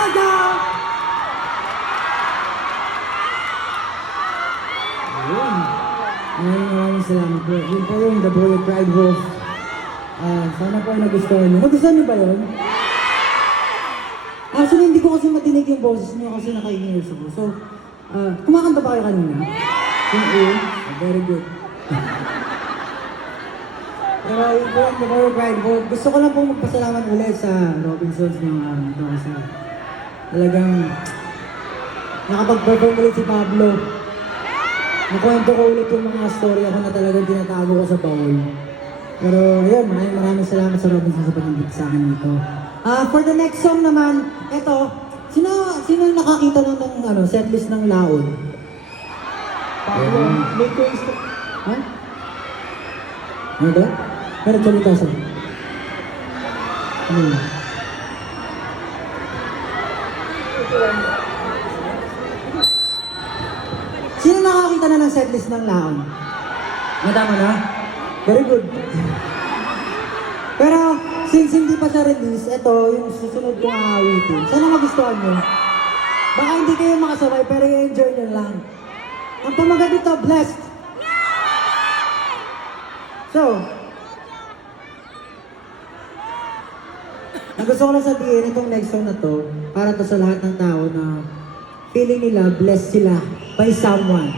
Welcome! Ayun. Maraming salamat po. Yun po yung The Boy Who Cried Wolf. Sana po ay nagustuhan niyo. Nagustuhan niyo ba yun? Actually, hindi ko kasi matinig yung boses niyo kasi naka-ears ako. So, kumakanta ba kayo kanina? Yung A? Very good. Pero yun po yung The Boy Who Cried Wolf. Gusto ko lang po magpasalamat ulit sa Robinsons ng ito kasi talagang nakapag-perform ulit si Pablo. Nakwento ko ulit yung mga story ako na talagang tinatago ko sa baul. Pero ayun, maraming salamat sa Robinson sa pag-invite sa akin dito. For the next song naman, eto, sino nakakita ng setlist ng Laon? Pablo, may quiz. Ha? Ano ba? Pero salita sa. Ano? Sino nakakita na ng setlist ng Laon? Madama na? Very good. Pero, since hindi pa siya release, ito yung susunod kong aawitin. Sana magustuhan nyo. Baka hindi kayo makasabay, pero i-enjoy nyo lang. Ang pamagat dito, Blessed. So, ang gusto ko lang sabihin, itong next song na to, para to sa lahat ng tao na feeling nila, blessed sila by someone.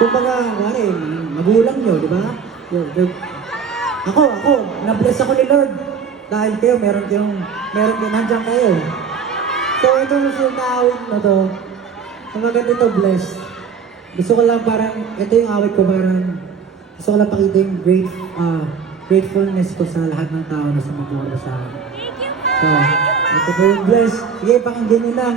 Kung baga, magulang nyo, di ba? Ako, na-bless ako ni Lord. Dahil kayo, meron kayo, nandiyan kayo. So, itong susunod na awit na to, ang maganda ito, blessed. Gusto ko lang parang, ito yung awit ko, parang, gusto ko lang pakita yung gratefulness ko sa lahat ng tao na sumuport sa akin. So, ito po yung blessed. Sige, pakinggan nyo na.